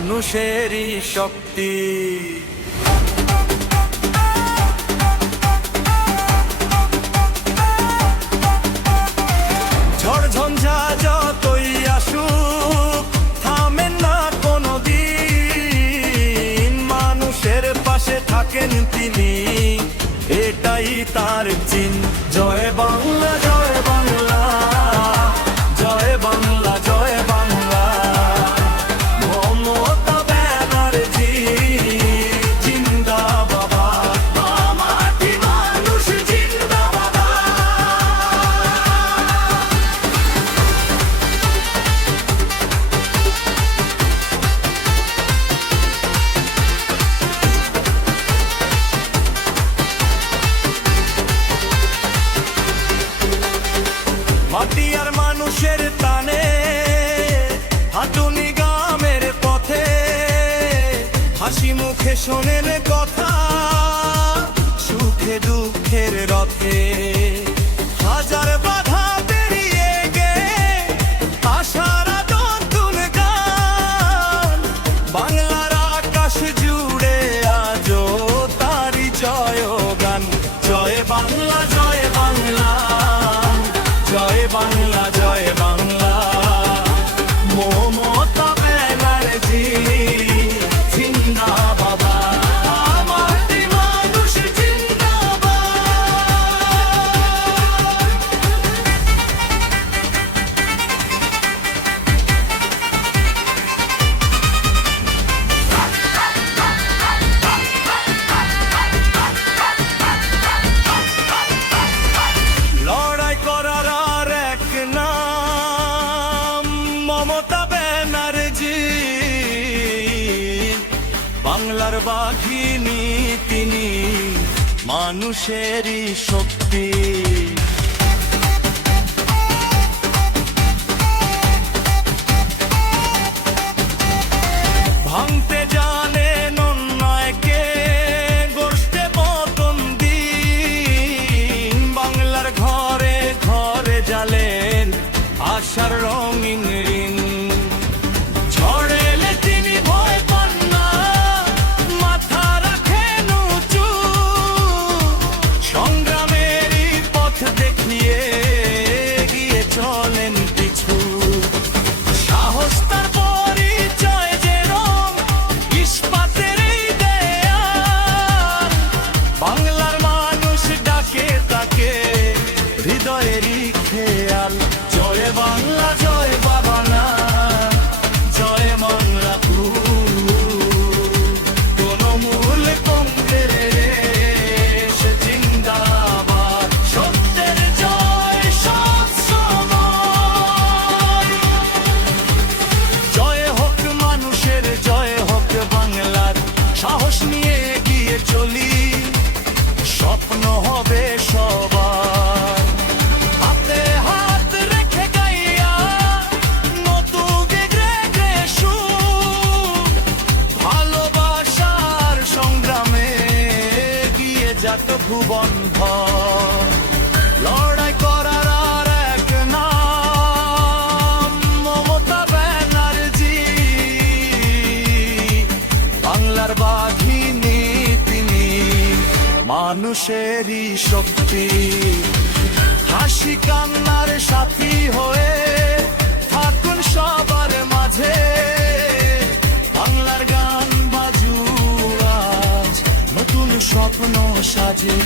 মানুষেরই শক্তি। ঝড় ঝঞ্ঝা যতই আসুক থামেন না কোনোদিন, মানুষের পাশে থাকেন তিনি, এটাই তার চিন। জয় বাংলা জয় বাংলা, জয় বাংলা জয় বাংলা, মমতা ব্যানার্জি জিন্দাবাদ, মাটি মানুষ জিন্দাবাদ। মাটি আর মানুষের টানে হাঁটুনি গ্রামের পথে, হাসি মুখে শোনেন কথা সুখে দুঃখের রথে। হাজার বাধা পেরিয়ে গে আশার নতুন গান, বাংলার আকাশ জুড়ে আজও তারি জয়গান। জয় বাংলা জয় বাংলা, জয় বাংলা জয় বাংলা, মমতা ব্যানার্জি জিন্দাবাদ, মাটি মানুষ জিন্দাবাদ। লড়াই করার আর এক নাম মমতা ব্যানার্জি, বাংলার বাঘিনী তিনি, মানুষেরই শক্তি। ভাঙতে জানেন অন্যায়কে, গড়তে পতন দিন, বাংলার ঘরে ঘরে জ্বালেন আশার রঙিন ঋণ। ঝড় এলে তিনি ভয় পান না, মাথা রাখেন উঁচু, সংগ্রামেরই পথ দেখিয়ে গিয়ে চলেন পিছু। সাহস তার পরিচয় যে রং ইস্পাতের এই দেয়াল, বাংলার মানুষ ডাকে তাকে হৃদয়েরই খেয়াল। জয় বাংলা জয় বাংলা, জয় বাংলা তৃণমূল কংগ্রেস জিন্দাবাদ, সত্যের জয় সবসময়। জয় হোক মানুষের, জয় হোক বাংলার, সাহস নিয়ে এগিয়ে চলি, স্বপ্ন হবে সবার। হাতে হাত রেখে গাইয়া নতুন গেয়ে সুর, ভালোবাসার সংগ্রামে গিয়ে যাত ভুবন ভর। লড়াই করার আর এক নাম মমতা ব্যানার্জি, বাংলার বাঘিনী তিনি, মানুষেরই শক্তি। হাসি কান্নার সাথী হয়ে থাকুন সবার মাঝে, বাংলার গান বাজু আজ নতুন স্বপ্ন সাজে।